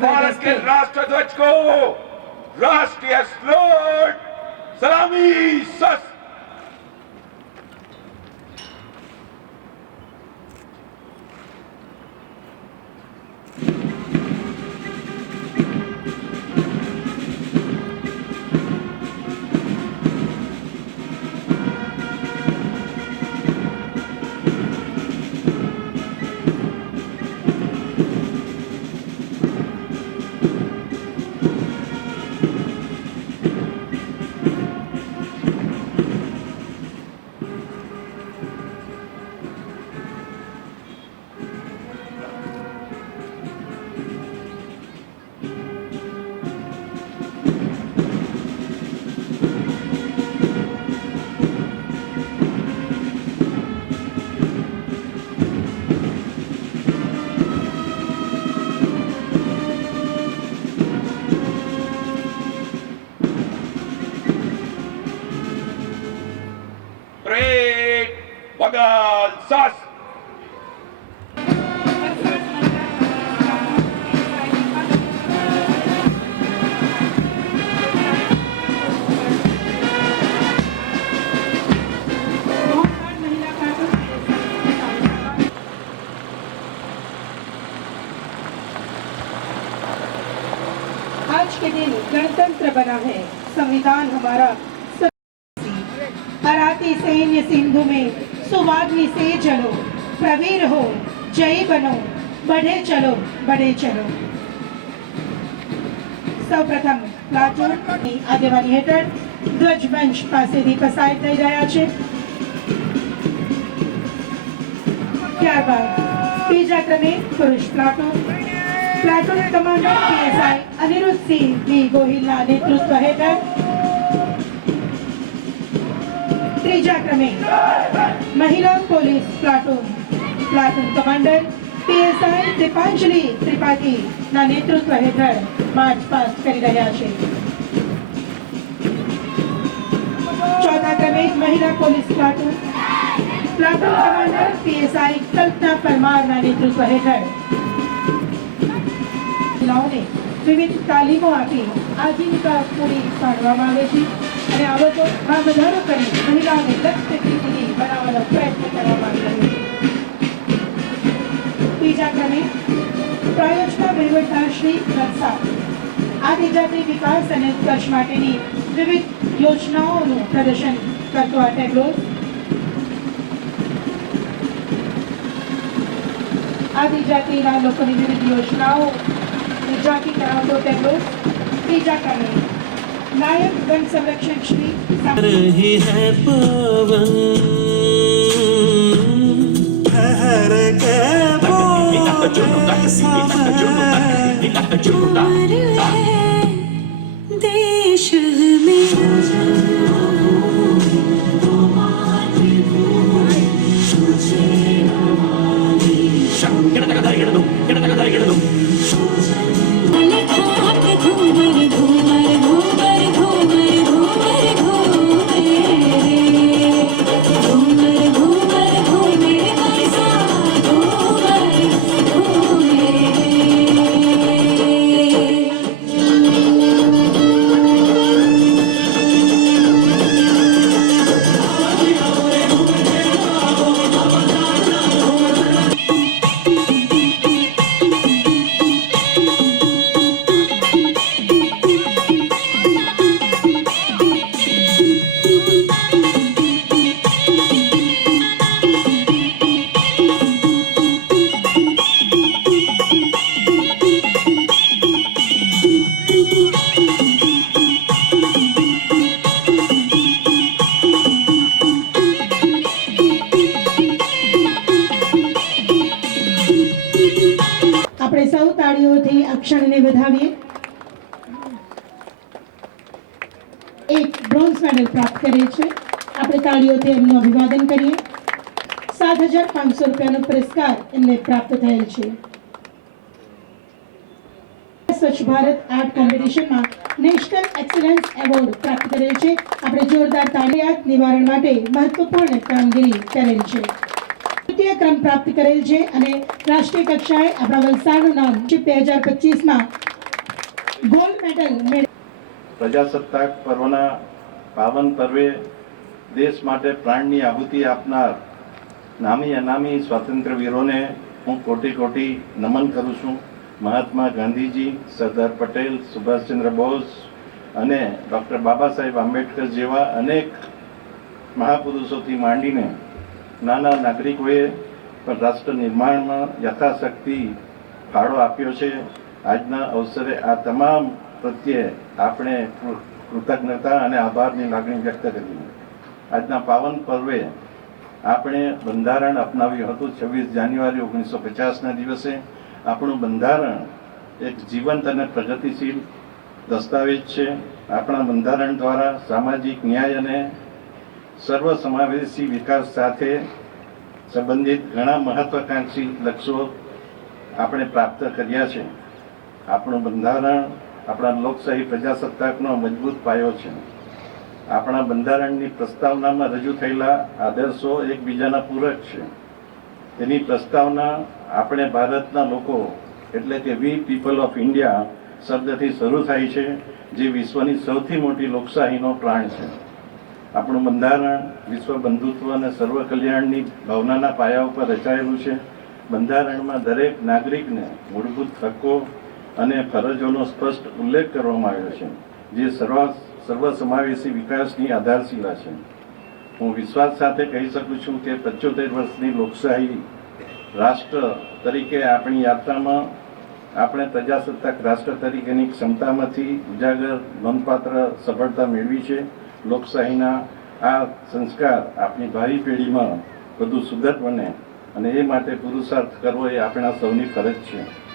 भारत राष्ट्र ध्वज को राष्ट्रीय सलामी शस्त्र महिला कार्टून आज के दिन गणतंत्र बना है। संविधान हमारा हराती सैन्य सिंधु में सुवाग्नि से चलो प्रवीर हो जय बनो बढ़े चलो बढ़े चलो સૌપ્રથમ પ્લાટૂનની આગેવાની હેઠળ ધ્વજવંશ પાસેથી પસાર થઈ રહ્યા છે ત્યારબાદ બીજા ક્રમે પુરુષ platoon platoon commander PSI Anirudhsinh V ગોહિલના નેતૃત્વ હેઠળ ત્રીજા ક્રમે મહિલા police platoon platoon commander, PSI Deepanjali ત્રિપાઠીના નેતૃત્વ હેઠળ માર્ચ પાસ્ટ કરી રહ્યા છે. ચોથા ક્રમે મહિલા police platoon platoon commander, PSI Kalpana પરમારના નેતૃત્વ હેઠળ. મહિલાઓને વિવિધ તાલીમો આપી આજીવિકા પૂરી પાડવામાં આવે છે. અને આવકોમાં વધારો કરી મહિલાઓને લક્ષ્ય સ્થિતિ બનાવવાનો પ્રયત્ન કરવામાં આવ્યો છે. ત્રીજા ક્રમે પ્રાયોજકા વહીવટદાર શ્રી વત્સા આદિજાતિ વિકાસ અને ઉત્કર્ષ માટેની વિવિધ યોજનાઓનું પ્રદર્શન કરતો આ ટેબ્લો. આદિજાતિના લોકોની વિવિધ યોજનાઓ જાતિ કરાવતો ટેબ્લો ત્રીજા ક્રમે. નાયક વન સંરક્ષક શ્રી સા- रही તાળીઓથી આ વધાવીએ. એક બ્રોન્ઝ મેડલ પ્રાપ્ત કરે છે આપણે તાળીઓથી એમનું અભિવાદન કરીએ. સાત હજાર પાંચસો રૂપિયાનો પુરસ્કાર એમને પ્રાપ્ત થયેલ છે. સ્વચ્છ ભારત આર્ટ કોમ્પિટિશનમાં નેશનલ એક્સલન્સ એવોર્ડ પ્રાપ્ત કરેલ છે. આપણે જોરદાર તાળીયાત નિવારણ માટે મહત્વપૂર્ણ કામગીરી કરેલ છે. તૃતીય ક્રમ પ્રાપ્ત કરેલ છે અને રાષ્ટ્રીય કક્ષાએ આપણા વલસાડનું નામ બે હજાર પચીસમાં ગોલ્ડ મેડલ પ્રજાસત્તાક પર્વના પાવન પર્વે દેશ માટે પ્રાણની આહુતિ આપનાર નામી અનામી સ્વાતંત્ર્ય વીરોને હું કોટી કોટી નમન કરું છું. મહાત્મા ગાંધીજી, સરદાર પટેલ, સુભાષચંદ્ર બોઝ અને ડૉક્ટર બાબા સાહેબ આંબેડકર જેવા અનેક મહાપુરુષોથી માંડીને નાના નાગરિકોએ પણ રાષ્ટ્ર નિર્માણમાં યથાશક્તિ ફાળો આપ્યો છે. આજના અવસરે આ તમામ પ્રત્યે આપણે કૃતજ્ઞતા અને આભારની લાગણી વ્યક્ત કરી આજના પાવન પર્વે આપણે બંધારણ અપનાવ્યું હતું છવ્વીસ જાન્યુઆરી ઓગણીસો પચાસના દિવસે. આપણું બંધારણ એક જીવંત અને પ્રગતિશીલ દસ્તાવેજ છે. આપણા બંધારણ દ્વારા સામાજિક ન્યાય અને સર્વસમાવેશી વિકાસ સાથે સંબંધિત ઘણા મહત્વાકાંક્ષી લક્ષ્યો આપણે પ્રાપ્ત કર્યા છે. આપણું બંધારણ આપણા લોકશાહી પ્રજાસત્તાકનો મજબૂત પાયો છે. આપણા બંધારણની પ્રસ્તાવનામાં રજૂ થયેલા આદર્શો એકબીજાના પૂરક છે. તેની પ્રસ્તાવના આપણે ભારતના લોકો, એટલે કે વી પીપલ ઓફ ઇન્ડિયા, શબ્દથી શરૂ થાય છે, જે વિશ્વની સૌથી મોટી લોકશાહીનો પ્રાણ છે. આપણું બંધારણ, વિશ્વ બંધુત્વ અને સર્વ કલ્યાણની ભાવનાના પાયા ઉપર રચાયેલું છે. બંધારણમાં દરેક નાગરિકને મૂળભૂત હકો અને ફરજોનો સ્પષ્ટ ઉલ્લેખ કરવામાં આવ્યો છે, જે સર્વ, સર્વસમાવેશી વિકાસની આધારશિલા છે. હું વિશ્વાસ સાથે કહી શકું છું કે પચોતેર વર્ષની લોકશાહી રાષ્ટ્ર તરીકે આપણી યાત્રામાં આપણે પ્રજાસત્તાક રાષ્ટ્ર તરીકેની ક્ષમતામાંથી ઉજાગર નોંધપાત્ર સફળતા મેળવી છે. લોકશાહીના આ સંસ્કાર આપણી ભાવિ પેઢીમાં વધુ સુગત બને અને એ માટે પુરુષાર્થ કરવો એ આપણા સૌની ફરજ છે.